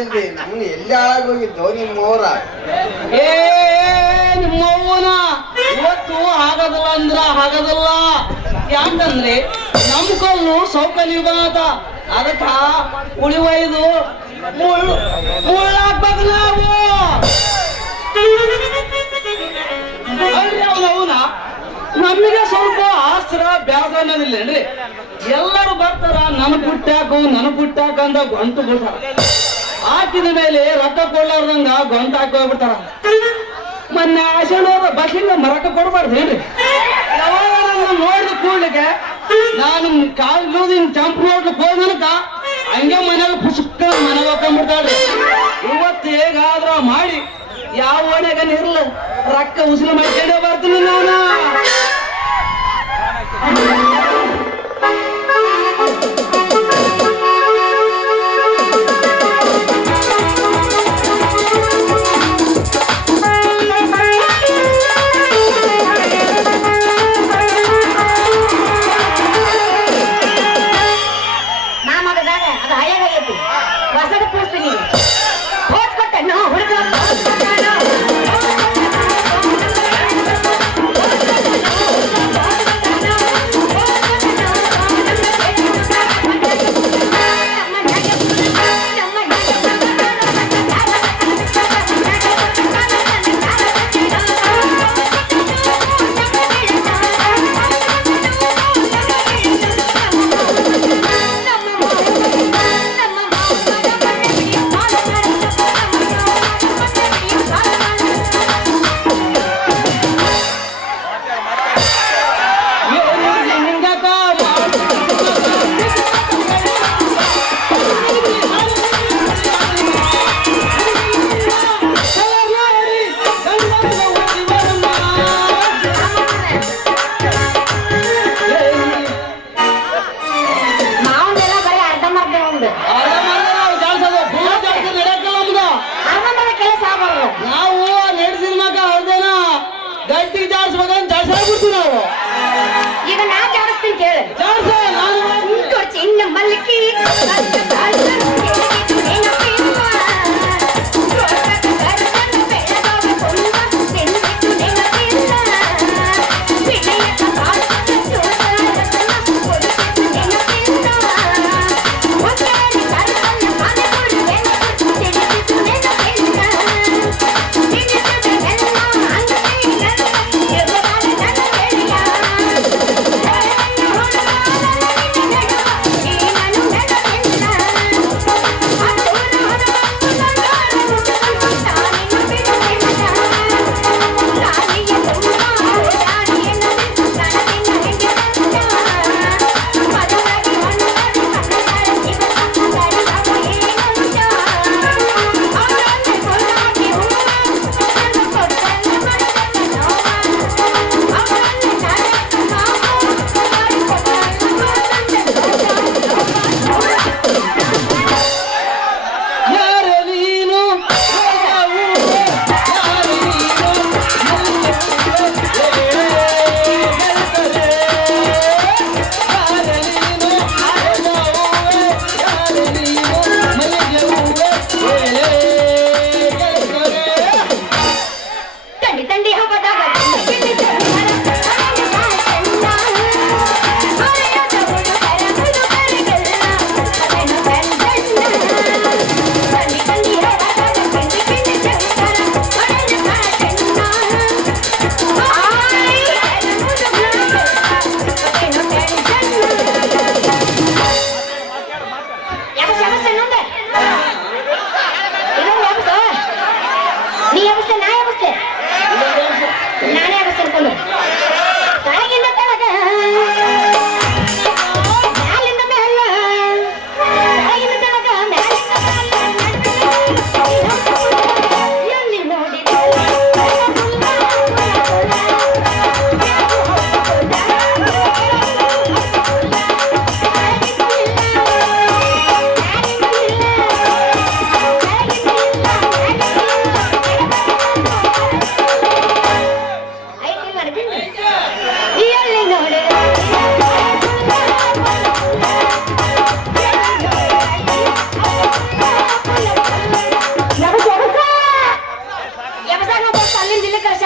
ಅಲ್ದಿ ನಮ್ಗೆ ಎಲ್ಲಿ ಹಾಳಾಗೋಗಿದ್ದು ನಿಮ್ಮವ್ರ ಏ ನಿಮ್ಮವ್ವನ ಇವತ್ತು ಆಗದಲ್ಲ ಅಂದ್ರ ಆಗದಲ್ಲ. ಯಾಕಂದ್ರೆ ನಮ್ ಕಲ್ಲು ಸೌಕಲ್ ಯುಗ ಆತ. ಅದಕ್ಕ ಉಳಿವೈದು ಮುಳ್ಳಾಕ್ಬೇಕು ನಾವು. ಅವನ ನಮಗೆ ಸ್ವಲ್ಪ ಆಸ್ತ್ರ ಬ್ಯಾಸ ಅನ್ನೋದಿಲ್ಲೇನ್ರಿ. ಎಲ್ಲರೂ ಬರ್ತಾರ ನನ್ ಪುಟ್ಟಾಕ ಅಂತ ಗಂಟು ಬಿಡ್ತಾರ. ಹಾಕಿದ ಮೇಲೆ ರೊಕ್ಕ ಕೊಡ್ಲಾರ್ದಂಗ ಗಂಟು ಹಾಕಿ ಹೋಗ್ಬಿಡ್ತಾರ. ಮೊನ್ನೆ ಆಷಾಢ ಬಸ್ಸಿಂದ ಮರಕ ಕೊಡ್ಬಾರ್ದೇನ್ರಿ. ಯಾವಾಗ ನನ್ನ ನೋಡಿದ ಕೂಡ್ಲಿಕ್ಕೆ ನಾನು ಕಾಲೂದಿನ ಚಂಪ್ ನೋಡ್ಲಿಕ್ಕೆ ಹೋದನಕ ಹಂಗೆ ಮನೆಗೆ ಪುಸ್ತಕ ಮನೆಗೆ ಹೋಗ್ಕೊಂಡ್ಬಿಡ್ತಾಳ್ರಿ. ಇವತ್ತು ಹೇಗಾದ್ರ ಮಾಡಿ ಯಾವ ಓಣ್ಯಾಗ ಇರ್ಲ ರೊಕ್ಕ ಉಸಿರು ಮಾಡ್ಕೊಂಡೇ ಬರ್ತೀನಿ ನಾನು. ಈಗ ನಾ ಜಾಡಿಸ್ತೀನಿ ಕೇಳಿ. ಚಿನ್ನ ಮಲ್ಲಿಗೆ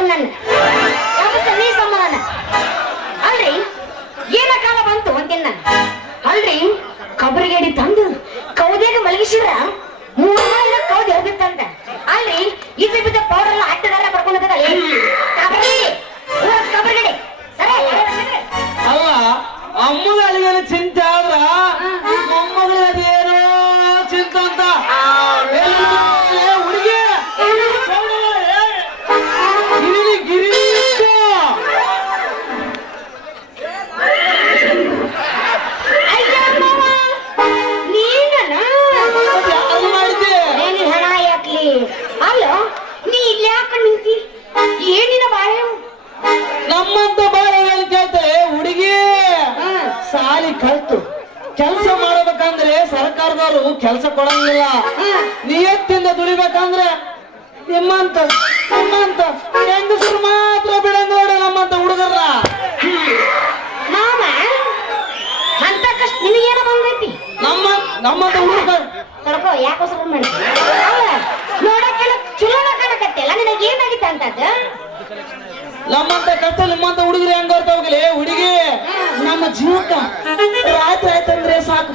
ಕರೆಸ್ತಾರ ನನ್ನ ನೀ ಸಮಾನ ಅಲ್ರಿ ಏನ ಕಾಲ ಬಂತು ಅಂತಿನ ಅಲ್ರಿ ಕಬರಿಗೇಡಿ ತಂದು ಕೌದೇಗ ಮಲಗಿಸಿದ್ರ 3 ದಿನ ಕೌದಿ ಹೋಗಿತ್ತಂತ ಅಲ್ರಿ ಇದು ಬಿದ್ದ ಪೌಡರ್ ಎಲ್ಲ ಅಡ್ಡದಾರ ಬರ್ಕೊಂಡದಲ್ಲ ಕಬರಿಗೇಡಿ ಸರಿ ಅಲ್ಲ ಅಮ್ಮಗಳಿಗೆ ಚಿಂತೆ ಆದ್ರ ಮೊಮ್ಮಗಳಿಗೆ ಅದೇನೋ ಚಿಂತೆ ಅಂತ ಹುಡುಗಿ ಗಿರಿ ಮಾಡಿದ್ದೆ ಹಣ ಯಾಕ್ಲಿ ಅಲ್ಲ ನೀ ಇಲ್ಲಿ ಯಾಕ ನಿಂತಿ ಏನಿನ ಬಾಳೆ ನಮ್ಮಂತ ಬಾಳೆಗಳು ಕೇಳ್ತಾರೆ ಹುಡುಗಿ ಸಾಲಿ ಕಲ್ತು ಕೆಲಸ ಮಾಡಬೇಕಂದ್ರೆ ಸರ್ಕಾರದವರು ಕೆಲಸ ಕೊಡಂಗಿಲ್ಲ ನಿಯತ್ತಿಂದ ದುಡಿಬೇಕಂದ್ರೆ ನಿಮ್ಮಂತ ಹೆಂಗಸರು ಮಾತ್ರ ಬಿಡಂಗ ನೋಡ ನಮ್ಮಂತ ಹುಡುಗರ ಮಾಮ ಅಂತ ಕಷ್ಟ ನಿನಗೇನ ಬಂದೈತಿ ನಮ್ಮಂತ ಹುಡುಗ ತಡ್ಕೋ ಯಾಕೋಸ್ಕರ ಮಾಡಿ ಅಲ್ಲ ನೋಡಕ್ಕೆಲ್ಲ ಚಲೋನ ಕಾಣಕತ್ತಿಲ್ಲ ನಿನಗೆ ಏನಾಗಿತ್ತ ಅಂತದ ನಮ್ಮಂತ ಕಷ್ಟ ನಿಮ್ಮಂತ ಹುಡುಗರು ಹೆಂಗ ಹೋಗ್ಲಿ ಹುಡುಗಿ ನಮ್ಮ ಜೀವಕ್ಕ ರಾತ್ರಿ ಆಯ್ತಂದ್ರೆ ಸಾಕು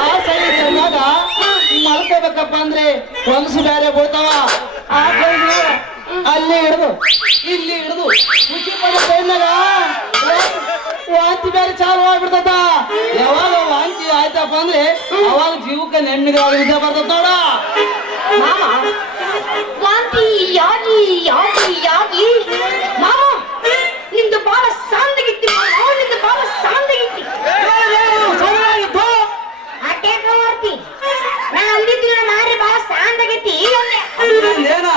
ಆ ಸರಿ ಚೆನ್ನಾಗ ಮಲ್ಕೋಬೇಕಪ್ಪ ಅಂದ್ರೆ ಹೊಂಸು ಬೇರೆ ಬೀಳ್ತಾವ ಆ ಕೈಗೆ ಅಲ್ಲಿ ಹಿಡಿದು ಇಲ್ಲಿ ಹಿಡಿದು ಖುಷಿ ಪಡೋ ಕೈನಾಗ ವಾಂತಿ ಬೇರೆ ಚಾಲು ಆಗ್ಬಿಡ್ತದ ಯಾವಾಗ ವಾಂತಿ ಆಯ್ತಪ್ಪ ಅಂದ್ರೆ ಅವಾಗ ಜೀವಕ್ಕೆ ನೆಮ್ಮದಿ ನಿದ್ದೆ ಬರ್ತದ ನೋಡ ಮಾಮ ವಾಂತಿ ಯಾಗಿ ಮಾಮ ನಿಂದು ಬಾಳ ಸಾಂದಗಿತ್ತಿ ನಿಂದು ಬಾಳ ಸಾಂದಗಿತ್ತಿ ಚೆನ್ನಾಗಿತ್ತು ಅಟ್ಯಾಕ ಮಾಡ್ತಿ ನಾ ಅಂದಿದ್ದಿಲ್ಲ ಮಾರಿ ಬಾಳ ಸಾಂದಗಿತ್ತಿ ಏನ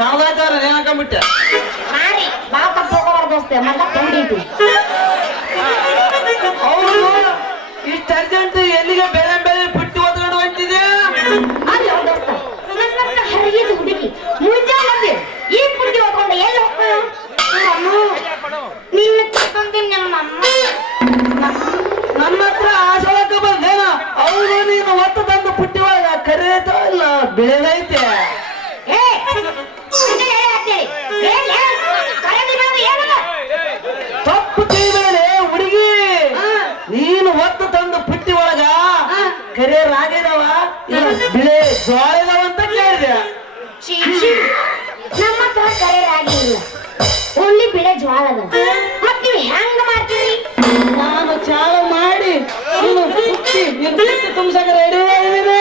ಸಾದಾಚಾರ ಏನಾಕಂಬಿಟ್ಟೆ ಮಾರಿ ಬಾ ತಪ್ಪೋಗೋಬಾರ ದೋಸ್ತೆ ಮಲ್ಲ ತುಂಬಿದ್ವಿ ಅವರು ಇಷ್ಟ ಅರ್ಜೆಂಟ್ ಎಲ್ಲಿಗೆ ಬೇರೆ ಬೇರೆ ಪುಟ್ಟಿ ಒದ್ಕೊಂಡು ಹೊಂಟಿದೆ ಅಲ್ಲ ದೋಸ್ತ ನನ್ನ ಹರಿಯದ ಹುಡುಗಿ ಮುಂಜಾನೆ ಈ ಪುಟ್ಟಿ ಹೋಗ್ಕೊಂಡು ಎಲ್ಲಿ ನಿನ್ನ ತಗೊಂಡು ನಮ್ಮಮ್ಮ ನನ್ನ ಹತ್ರ ಆಸಳಕ್ಕೆ ಬಂದೇನ ಅವರು ನೀನು ಒತ್ತು ತಂದು ಪುಟ್ಟಿ ಒಳಗ ಕರೆಯತ ಇಲ್ಲ ಬೆಳೆದೈತೆ ಏ ತಪ್ಪು ತಿಳಿಬೇಳೆ ಹುಡುಗಿ ನೀನು ಒತ್ತು ತಂದು ಪುಟ್ಟಿ ಒಳಗ ಕರೆ ರಾಗಿದವ ಇಲ್ಲ ಬಿಳೆ ಜೋಳ ಇದಾವ ಅಂತ ಕೇಳಿದೆ ನಮ್ಮ ಹತ್ರ ಕರೆ ಆಗಿಲ್ಲ ಓನ್ಲಿ ಬಿಳೆ ಜ್ವಾಳದ ಮತ್ ನೀವು ಹೆಂಗ ಮಾಡ್ತೀರಿ ನಾನು ಚಾಲು ಮಾಡಿ ನೀನು ಪುಟ್ಟಿ ತುಂಬಸಕ ರೆಡಿ ಆಗಿದ್ದೀನಿ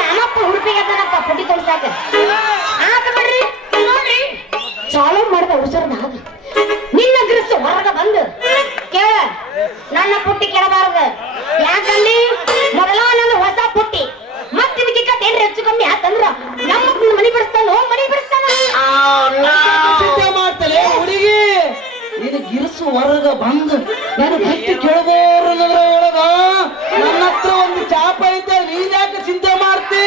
ನಮ್ಮಪ್ಪ ಹುಡುಪಿಗದನಪ್ಪ ಪುಟ್ಟಿ ತೊಳ್ಸಾಕ ಆತ ಬಿಡ್ರಿ ನೋಡ್ರಿ ಚಾಲು ಮಾಡಿದ ಉಸಿರದಾಗ ನಿನ್ನ ಗ್ರಸ್ ಹೊರಗ ಬಂದು ಕೇಳ ನನ್ನ ಪುಟ್ಟಿ ಕೆಳಬಾರ್ದ ಯಾಕಂದ್ರೆ ಮೊದಲ ನನ್ನ ಹೊಸ ಪುಟ್ಟಿ ಮತ್ ಇದಕ್ಕೆ ಏನ್ರ ಹೆಚ್ಚು ಕಮ್ಮಿ ಆತಂದ್ರ ನಮ್ಮ ಮನಿ ಬಿಡಿಸ್ತಾನೋ ಮನಿ ಬಿಡಿಸ್ತಾನ ಚಿಂತೆ ಮಾಡ್ತಲೆ ಹುಡುಗಿ ಇದು ಗಿರ್ಸು ಹೊರಗ ಬಂದು ನಾನು ಪುಟ್ಟಿ ಕೇಳಬೋರ ಒಳಗ ನನ್ನ ಹತ್ರ ಒಂದು ಚಾಪ ಐತೆ ನೀನ್ ಯಾಕೆ ಚಿಂತೆ ಮಾಡ್ತಿ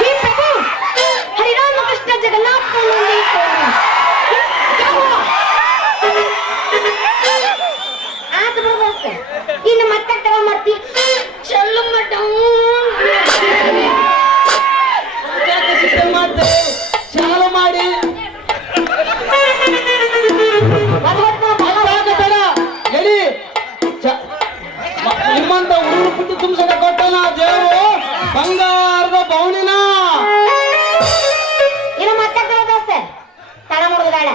ಈ ಪ್ರಭು ಹರಿರಾಮಕೃಷ್ಣ ಜಗನ್ನಾಥ ಆತ ಬಿಡ್ಬೋಸ್ತೆ ಇನ್ನು ಮತ್ತೆ ತಗೊಂಡ್ ಮಾಡ್ತಿ ಚಲ್ಲು ಮಟ್ಟ ಯಾಕೆ ಚಿಂತೆ ಮಾಡ್ತೆ ಚಾಲು ಮಾಡಿ ಹೇಳಿ ನಿಮ್ಮಂತ ಹುಡುಗರು ಪುಟ್ಟಿ ತುಂಬಸಕ ಕೊಟ್ಟನ ದೇವರು ಬಂಗಾರದ ಬೌಣಿನ ಇನ್ನು ಮತ್ತೆ ದೋಸ್ತೆ ತಡ ಮುಡಿದ ಬೇಡ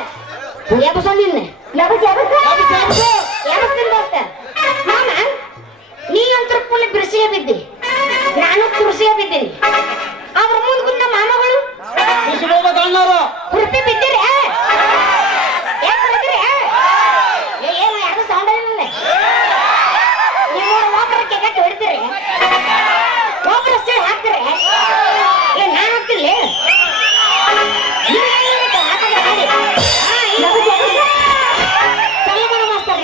ಎಬಸೊಂದಿನ್ನೆ ಎಬಸ್ತೀನಿ ದೋಸ್ತೆ ಮಾಮ ನೀ ಒಂಥರ ಪುಳ್ಳಿ ಬಿರುಸಿಗೆ ಬಿದ್ದಿ ನಾನು ಕುರ್ಸಿಗೆ ಬಿದ್ದೀನಿ ಅವ್ರ ಮುಂದ್ ಗುಂಡ ಮಾಮಗಳು ಕಣ್ಣರು ಹುರುಪಿ ಬಿದ್ದಿರಿ ಯಾಕೆ ಬಿದ್ದಿರಿ ಏನು ಯಾರು ಸೌಂಡ್ ಇಲ್ಲ ನೀವು ಒಬ್ಬರು ಕೆಟ್ಟ ಹೊಡಿತೀರಿ ಒಬ್ಬರು ಸೇರಿ ಹಾಕ್ತೀರಿ ಏನ್ ನಾನು ಹಾಕ್ತಿಲ್ಲ ಚಲೋ ಮಾಸ್ತರ್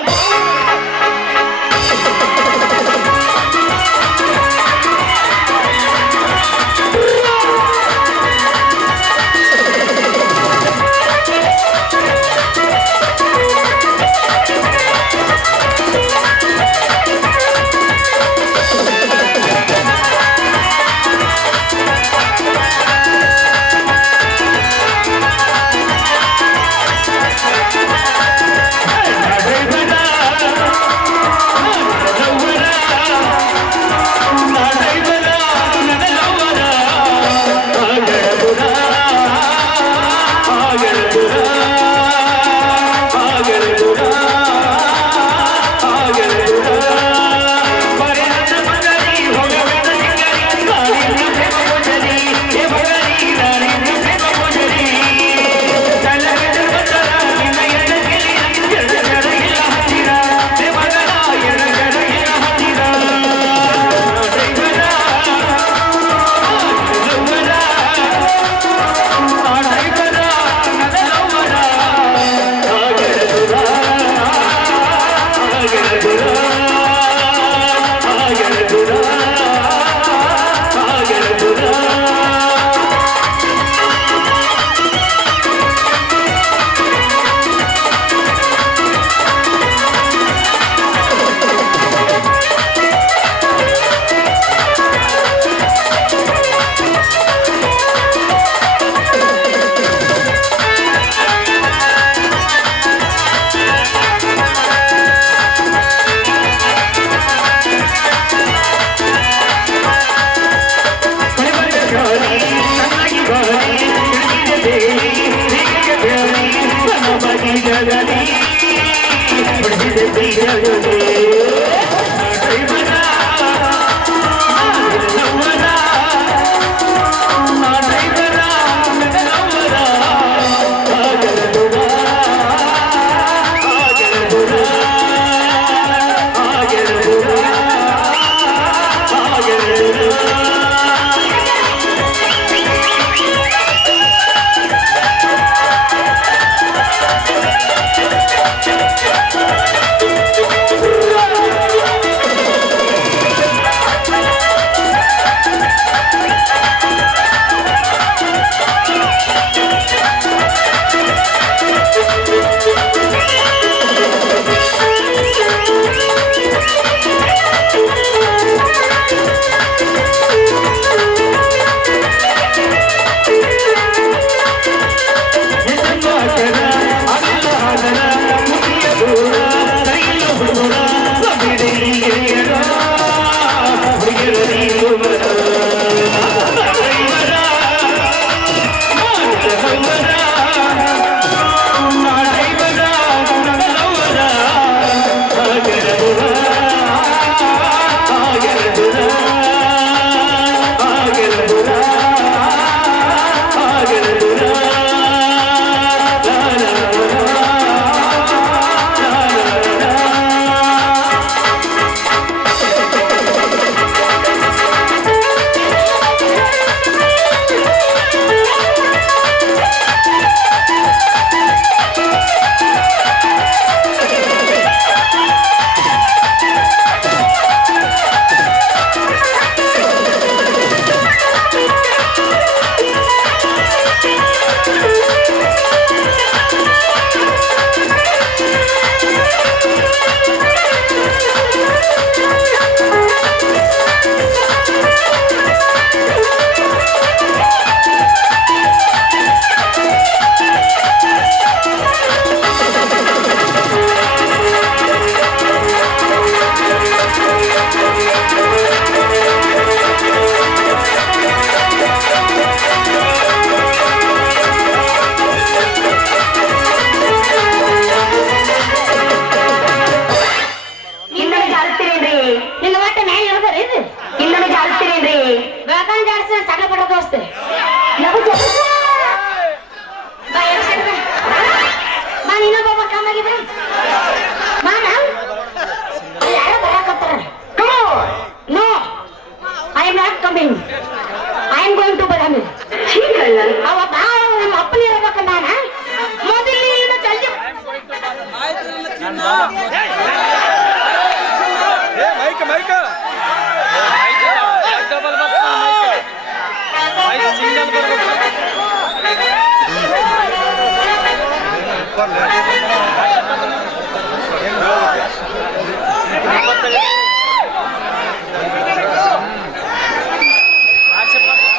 Vale.